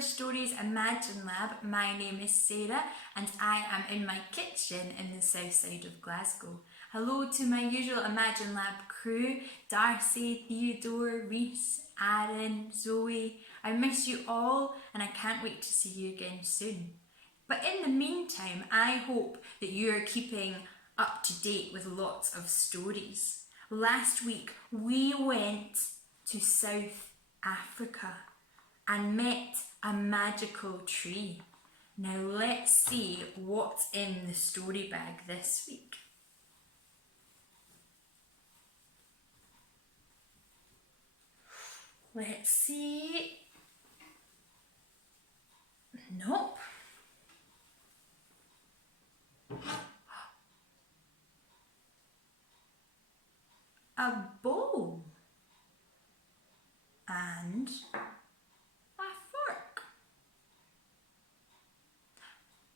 Village Stories Imagine Lab. My name is Sarah and I am in my kitchen in the south side of Glasgow. Hello to my usual Imagine Lab crew, Darcy, Theodore, Reese, Aaron, Zoe. I miss you all and I can't wait to see you again soon. But in the meantime, I hope that you are keeping up to date with lots of stories. Last week we went to South Africa and met a magical tree. Now let's see what's in the story bag this week. Let's see. Nope. A bowl and a fork.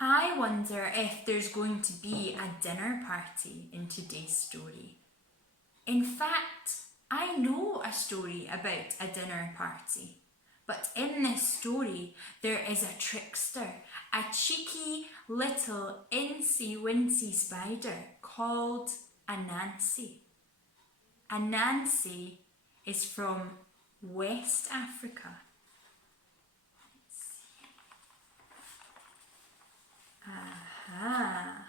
I wonder if there's going to be a dinner party in today's story. In fact, I know a story about a dinner party. But in this story, there is a trickster, a cheeky little incy-wincy spider called Anansi. Anansi is from West Africa. Let's see. Aha.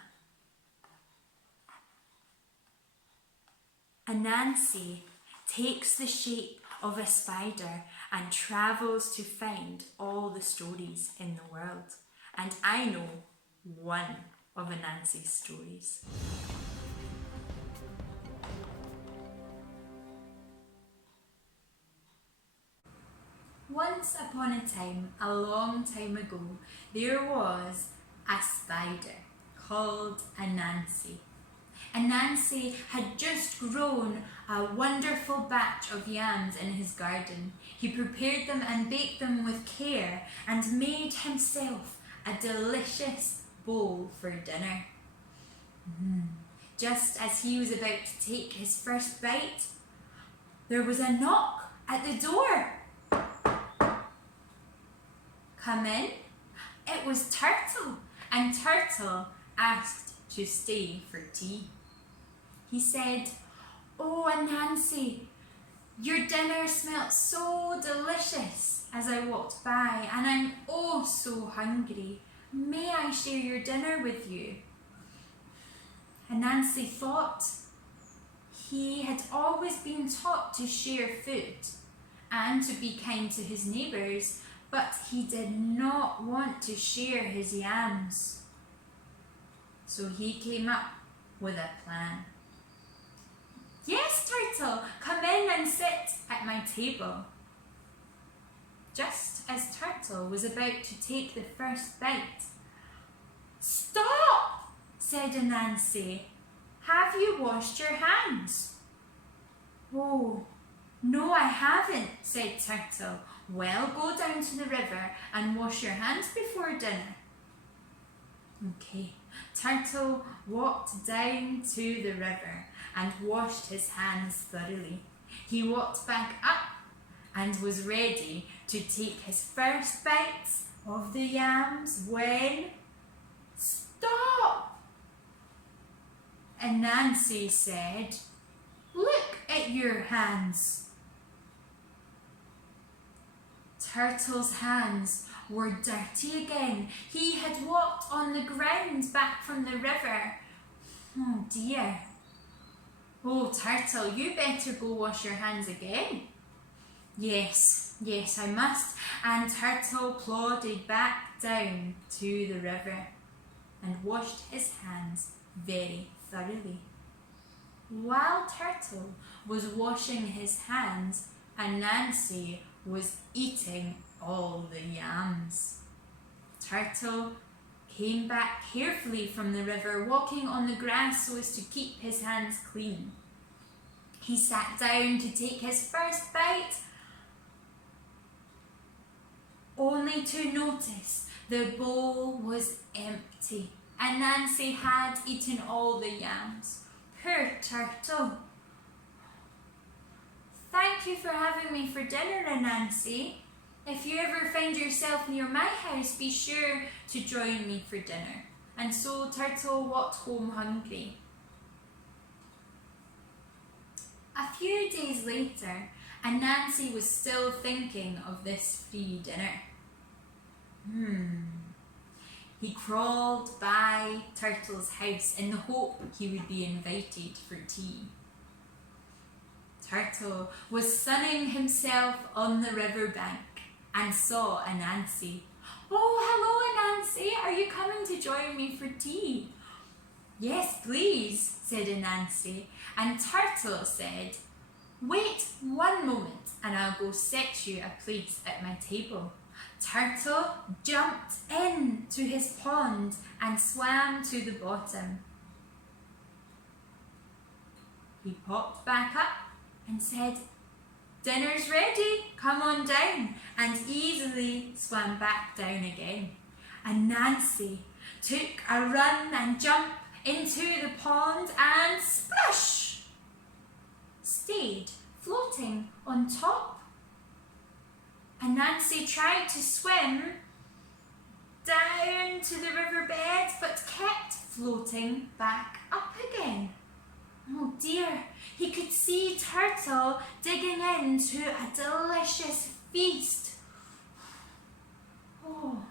Anansi takes the shape of a spider and travels to find all the stories in the world. And I know one of Anansi's stories. Once upon a time, a long time ago, there was a spider called Anansi. Anansi had just grown a wonderful batch of yams in his garden. He prepared them and baked them with care and made himself a delicious bowl for dinner. Just as he was about to take his first bite, there was a knock at the door. Come in. It was Turtle, and Turtle asked to stay for tea. He said, "Oh, Anansi, your dinner smelt so delicious as I walked by, and I'm oh so hungry. May I share your dinner with you?" Anansi thought he had always been taught to share food and to be kind to his neighbours, but he did not want to share his yams. So he came up with a plan. "Yes, Turtle, come in and sit at my table." Just as Turtle was about to take the first bite, "Stop!" said Anansi. "Have you washed your hands?" "Oh, no, I haven't," said Turtle. "Well, go down to the river and wash your hands before dinner." Okay, Turtle walked down to the river and washed his hands thoroughly. He walked back up and was ready to take his first bites of the yams when... "Stop!" Anansi said, "Look at your hands." Turtle's hands were dirty again. He had walked on the ground back from the river. Oh dear. "Oh, Turtle, you better go wash your hands again." Yes, I must." And Turtle plodded back down to the river and washed his hands very thoroughly. While Turtle was washing his hands, Anansi was eating all the yams. Turtle came back carefully from the river, walking on the grass so as to keep his hands clean. He sat down to take his first bite, only to notice the bowl was empty. Anansi had eaten all the yams. Poor Turtle. "Thank you for having me for dinner, Anansi." If you ever find yourself near my house, be sure to join me for dinner." And so Turtle walked home hungry. A few days later, Anansi was still thinking of this free dinner. He crawled by Turtle's house in the hope he would be invited for tea. Turtle was sunning himself on the riverbank and saw Anansi. "Oh, hello Anansi, are you coming to join me for tea?" "Yes, please," said Anansi, and Turtle said, "Wait 1 moment and I'll go set you a place at my table." Turtle jumped into his pond and swam to the bottom. He popped back up and said, "Dinner's ready, come on down," and easily swam back down again. Anansi took a run and jump into the pond and splash! Stayed floating on top. Anansi tried to swim down to the riverbed but kept floating back up again. Oh dear, he could see Turtle digging into a delicious feast. "Oh,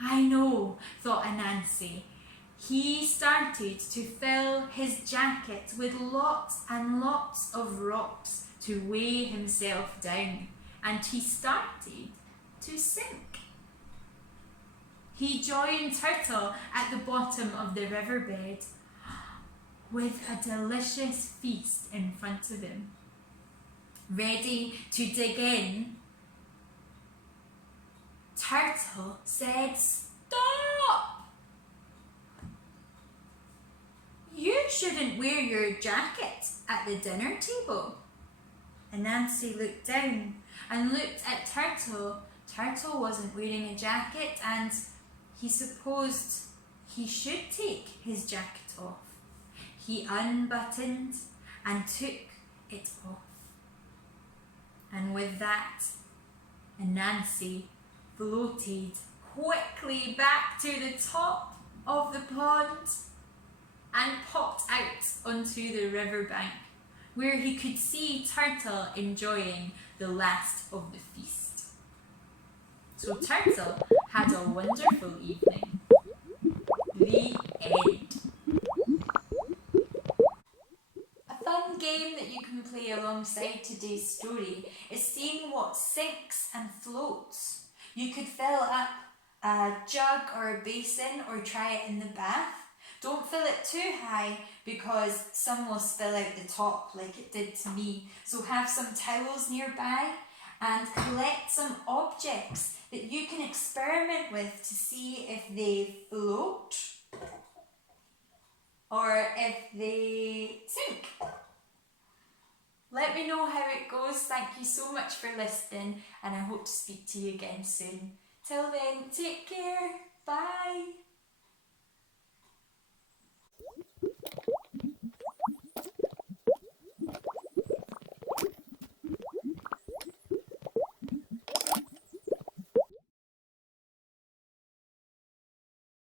I know," thought Anansi. He started to fill his jacket with lots and lots of rocks to weigh himself down, and he started to sink. He joined Turtle at the bottom of the riverbed with a delicious feast in front of him. Ready to dig in, Turtle said, "Stop! You shouldn't wear your jacket at the dinner table." Anansi looked down and looked at Turtle. Turtle wasn't wearing a jacket and he supposed he should take his jacket off. He unbuttoned and took it off. And with that, Anansi floated quickly back to the top of the pond and popped out onto the riverbank, where he could see Turtle enjoying the last of the feast. So Turtle had a wonderful evening. The end. A fun game that you can play alongside today's story is seeing what sinks and floats. You could fill up a jug or a basin or try it in the bath. Don't fill it too high because some will spill out the top like it did to me. So have some towels nearby and collect some objects that you can experiment with to see if they float or if they sink. Let me know how it goes. Thank you so much for listening and I hope to speak to you again soon. Till then, take care. Bye.